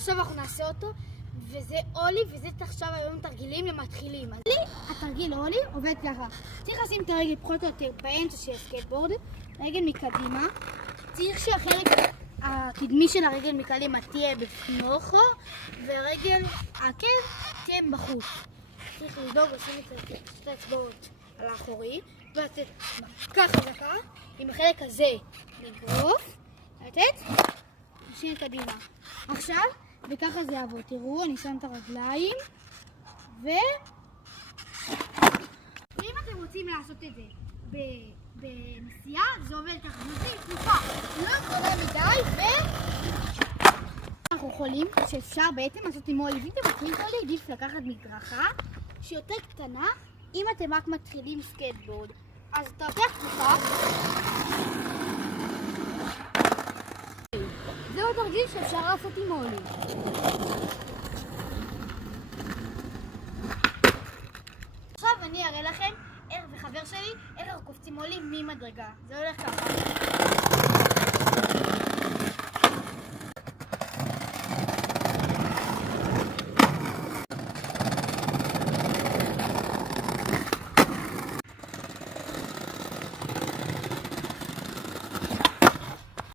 עכשיו אנחנו נעשה אותו, וזה אולי, וזה עכשיו היום תרגילים למתחילים. התרגיל אולי עובד ככה. צריך לשים את הרגל פחות או יותר באמצע של הסקייטבורד, רגל מקדימה. צריך שהחלק הקדמי של הרגל מקדימה תהיה בפנוכו, והרגל העקב תהיה בחוץ. צריך לדאוג לשים את האצבעות על האחורי, ולתת מכה חזקה, עם החלק הזה לגרוף, לתת, נשאיר קדימה. עכשיו, וככה זה יעבוד. תראו, אני שם את הרגליים, אם אתם רוצים לעשות את זה בנסיעה, זה עובד ככה. נותנים תנופה לא גדולה מדי, אנחנו יכולים שאפשר בעצם לעשות עם אולי. ואם אתם רוצים אולי, עדיף לקחת מדרכה שיותר קטנה. אם אתם רק מתחילים סקייטבורד, אז אתה לוקח תנופה. זהו תרגיל שאפשר לעשות עם אולי. עכשיו אני אראה לכם, וחבר שלי, איך אנחנו קופצים אולי ממדרגה. זה הולך ככה.